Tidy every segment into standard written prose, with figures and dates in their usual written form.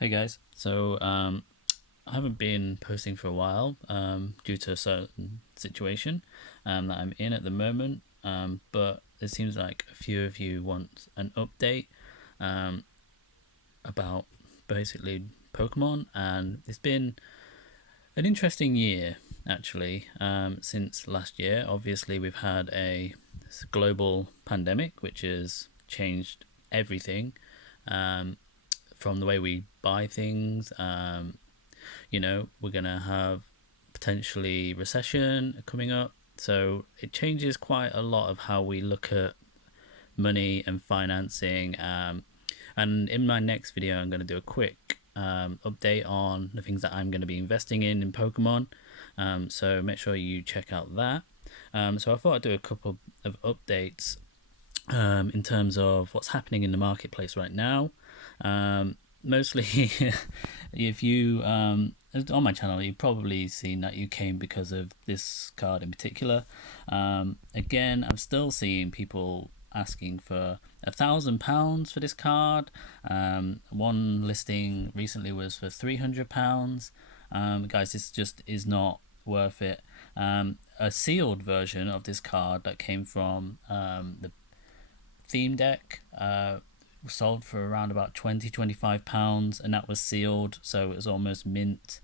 Hey guys, I haven't been posting for a while due to a certain situation that I'm in at the moment, but it seems like a few of you want an update um, about basically Pokemon, and it's been an interesting year actually since last year. Obviously, we've had a global pandemic which has changed everything. Um, from the way we buy things. We're gonna have potentially recession coming up, so it changes quite a lot of how we look at money and financing. And in my next video, I'm gonna do a quick update on the things that I'm gonna be investing in Pokemon. So make sure you check out that. So I thought I'd do a couple of updates in terms of what's happening in the marketplace right now. Mostly, if you on my channel, you've probably seen that you came because of this card in particular. Again, I'm still seeing people asking for £1,000 for this card. One listing recently was for £300. Guys, this just is not worth it. A sealed version of this card that came from the theme deck sold for around about £20-25, and that was sealed, so it was almost mint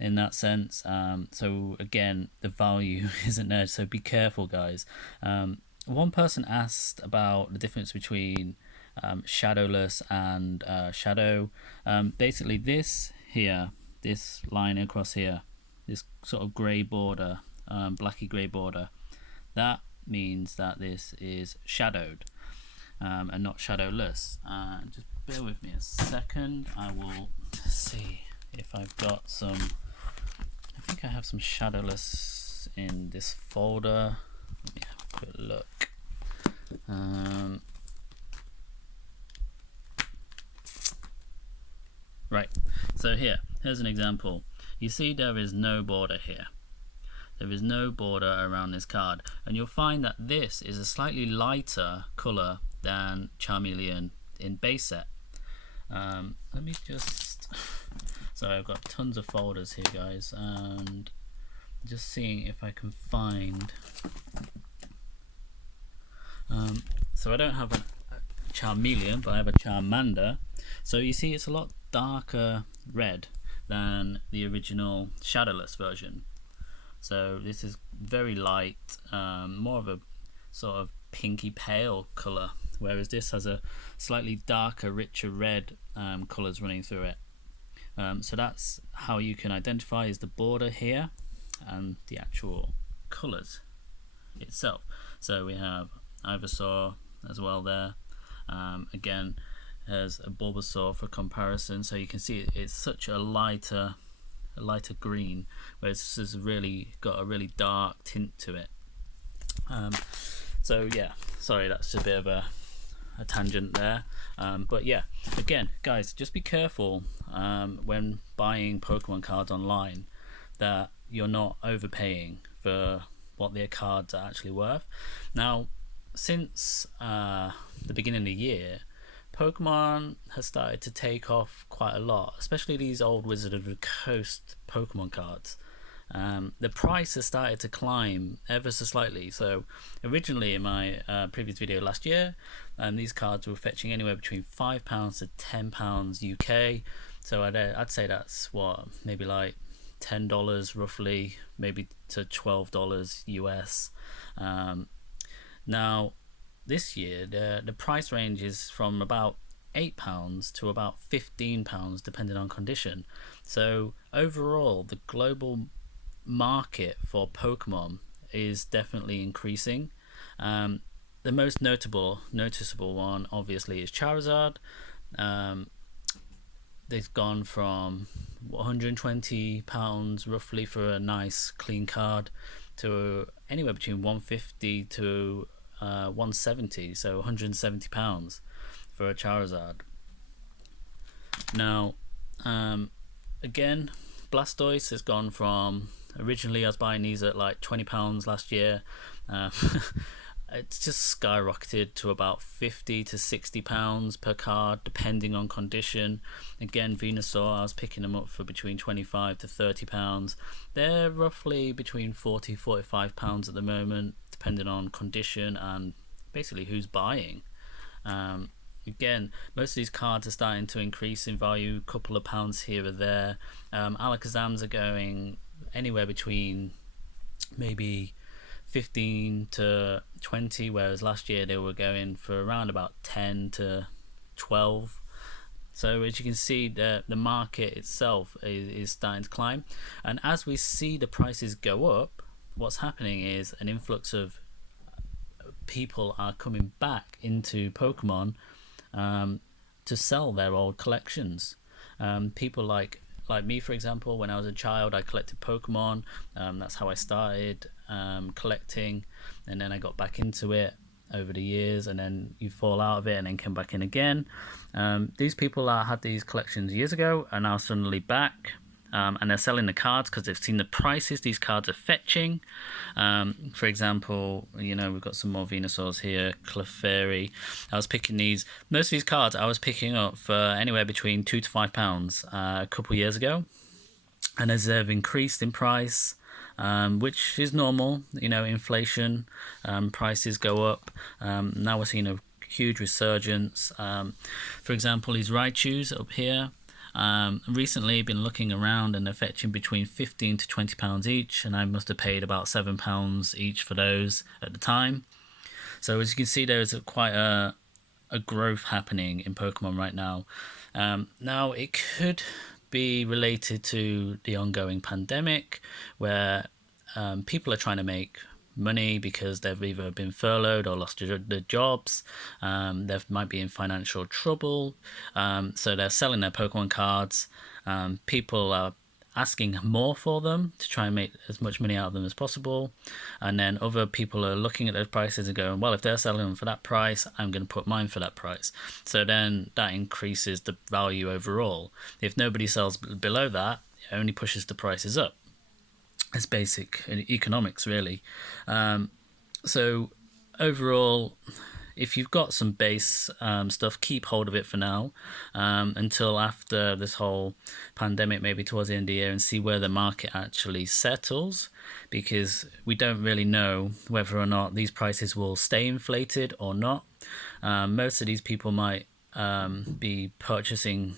in that sense. So again, the value isn't there, so be careful, guys. One person asked about the difference between shadowless and shadow. Basically this here, this line across here, this sort of grey border, blacky grey border, that means that this is shadowed and not shadowless. Just bear with me a second. I will see if I've got some. I think I have some shadowless in this folder. Let me have a quick look. Right, so here's an example. You see there is no border here. There is no border around this card, and you'll find that this is a slightly lighter colour than Charmeleon in base set. Let me just. Sorry, I've got tons of folders here, guys, and just seeing if I can find. So I don't have a Charmeleon, but I have a Charmander. So you see, it's a lot darker red than the original shadowless version. So this is very light, more of a sort of pinky pale colour, whereas this has a slightly darker, richer red colours running through it. So that's how you can identify is the border here and the actual colours itself. So we have Ivysaur as well there. Again, there's a Bulbasaur for comparison, so you can see it's such a lighter green, whereas this has really got a really dark tint to it. So yeah, sorry, that's a bit of a tangent there, but yeah, again, guys, just be careful when buying Pokemon cards online that you're not overpaying for what their cards are actually worth. Now, since the beginning of the year, Pokemon has started to take off quite a lot, especially these old Wizard of the Coast Pokemon cards. The price has started to climb ever so slightly. So originally in my previous video last year, these cards were fetching anywhere between £5 to £10 UK. So I'd say that's what, maybe like $10 roughly, maybe to $12 US. Now this year the price range is from about £8 to about £15 depending on condition. So overall, the global market for Pokemon is definitely increasing. The most noticeable one obviously is Charizard. They've gone from £120 roughly for a nice clean card to anywhere between £150 to £170, so £170 for a Charizard. Now, again, Blastoise has gone from, originally I was buying these at like £20 last year. it's just skyrocketed to about 50 to 60 pounds per card, depending on condition. Again, Venusaur, I was picking them up for between 25 to 30 pounds. They're roughly between 40 45 pounds at the moment, depending on condition and basically who's buying. Again, most of these cards are starting to increase in value, a couple of pounds here or there. Alakazams are going anywhere between maybe 15 to 20, whereas last year they were going for around about 10 to 12. So as you can see, the market itself is starting to climb, and as we see the prices go up, what's happening is an influx of people are coming back into Pokemon to sell their old collections. People like me, for example, when I was a child, I collected Pokemon. That's how I started collecting, and then I got back into it over the years, and then you fall out of it and then come back in again. These people had these collections years ago and now suddenly back. And they're selling the cards because they've seen the prices these cards are fetching. For example, we've got some more Venusaurs here, Clefairy. I was picking these, most of these cards I was picking up for anywhere between £2 to £5 a couple of years ago. And as they've increased in price, which is normal, inflation, prices go up. Now we're seeing a huge resurgence. For example, these Raichus up here. Recently been looking around and they're fetching between £15 to £20 each, and I must have paid about £7 each for those at the time. So as you can see, there's quite a growth happening in Pokemon right now. Now it could be related to the ongoing pandemic, where people are trying to make money because they've either been furloughed or lost their jobs. They might be in financial trouble, so they're selling their Pokemon cards. People are asking more for them to try and make as much money out of them as possible, and then other people are looking at those prices and going, well, if they're selling them for that price, I'm going to put mine for that price. So then that increases the value overall. If nobody sells below that, it only pushes the prices up. It's basic economics, really. So overall, if you've got some base stuff, keep hold of it for now, until after this whole pandemic, maybe towards the end of the year, and see where the market actually settles, because we don't really know whether or not these prices will stay inflated or not. Most of these people might be purchasing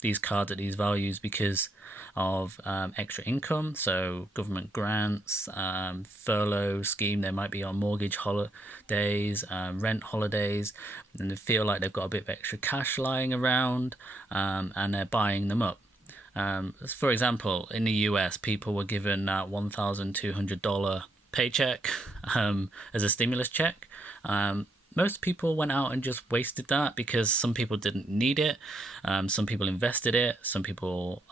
these cards at these values because of extra income, so government grants, furlough scheme. They might be on mortgage holidays, rent holidays, and they feel like they've got a bit of extra cash lying around, and they're buying them up. For example, in the US, people were given that $1,200 paycheck as a stimulus check. Most people went out and just wasted that because some people didn't need it. Some people invested it. Some people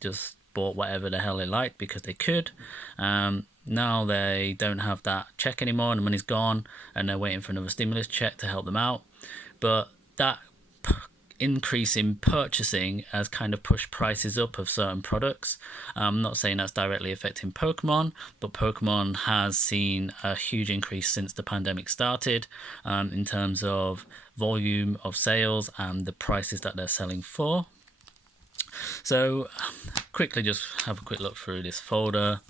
just bought whatever the hell they liked because they could. Now they don't have that check anymore and the money's gone, and they're waiting for another stimulus check to help them out. But that increase in purchasing has kind of pushed prices up of certain products. I'm not saying that's directly affecting Pokemon, but Pokemon has seen a huge increase since the pandemic started, in terms of volume of sales and the prices that they're selling for. So quickly just have a quick look through this folder,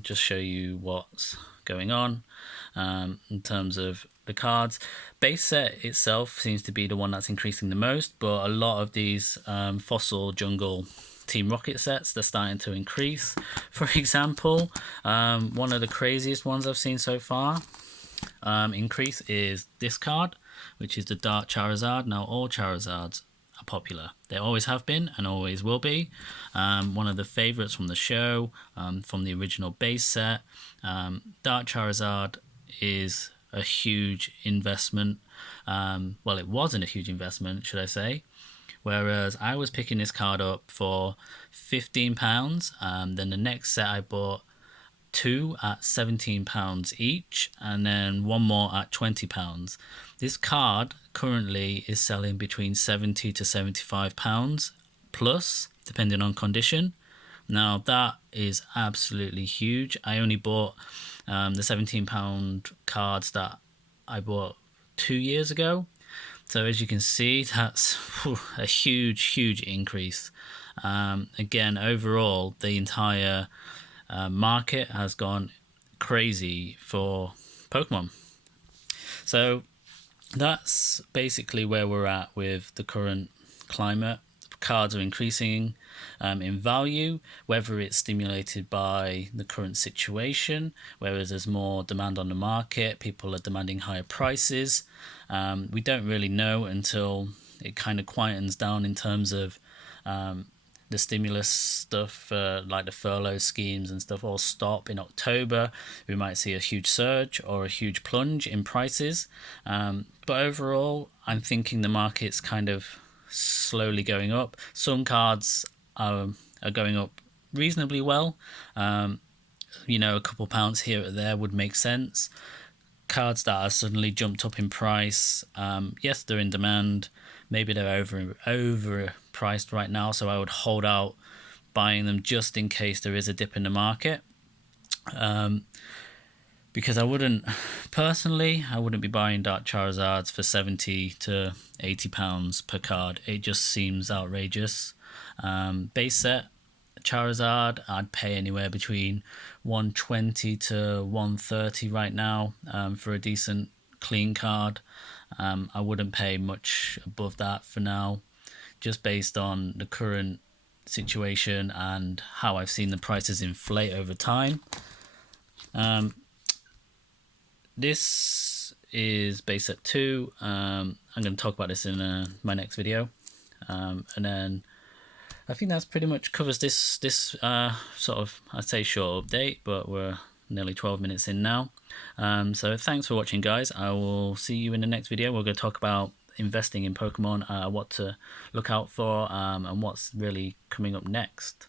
just show you what's going on in terms of the cards. Base set itself seems to be the one that's increasing the most, but a lot of these Fossil Jungle Team Rocket sets, they're starting to increase. For example, one of the craziest ones I've seen so far increase is this card, which is the Dark Charizard. Now all Charizards are popular. They always have been and always will be. One of the favorites from the show, from the original base set. Dark Charizard is a huge investment. Well, it wasn't a huge investment, should I say. Whereas I was picking this card up for £15. Then the next set I bought two at £17 each, and then one more at £20. This card currently is selling between £70 to £75 plus, depending on condition. Now that is absolutely huge. I only bought the £17 cards that I bought 2 years ago. So as you can see, that's a huge increase. Again, overall, the entire market has gone crazy for Pokemon. So that's basically where we're at with the current climate. Cards are increasing in value, whether it's stimulated by the current situation, whereas there's more demand on the market, people are demanding higher prices. We don't really know until it kind of quietens down in terms of the stimulus stuff, like the furlough schemes and stuff, all stop in October. We might see a huge surge or a huge plunge in prices. But overall, I'm thinking the market's kind of slowly going up. Some cards are going up reasonably well. A couple pounds here or there would make sense. Cards that are suddenly jumped up in price, yes, they're in demand. Maybe they're overpriced right now, so I would hold out buying them just in case there is a dip in the market. Because I wouldn't be buying Dark Charizards for £70 to £80 per card. It just seems outrageous. Base set Charizard, I'd pay anywhere between £120 to £130 right now for a decent clean card. I wouldn't pay much above that for now, just based on the current situation and how I've seen the prices inflate over time. This is base set 2. I'm going to talk about this in my next video. And then I think that's pretty much covers this sort of, I'd say, short update, but we're nearly 12 minutes in now. So thanks for watching, guys. I will see you in the next video. We're going to talk about investing in Pokemon, what to look out for, and what's really coming up next.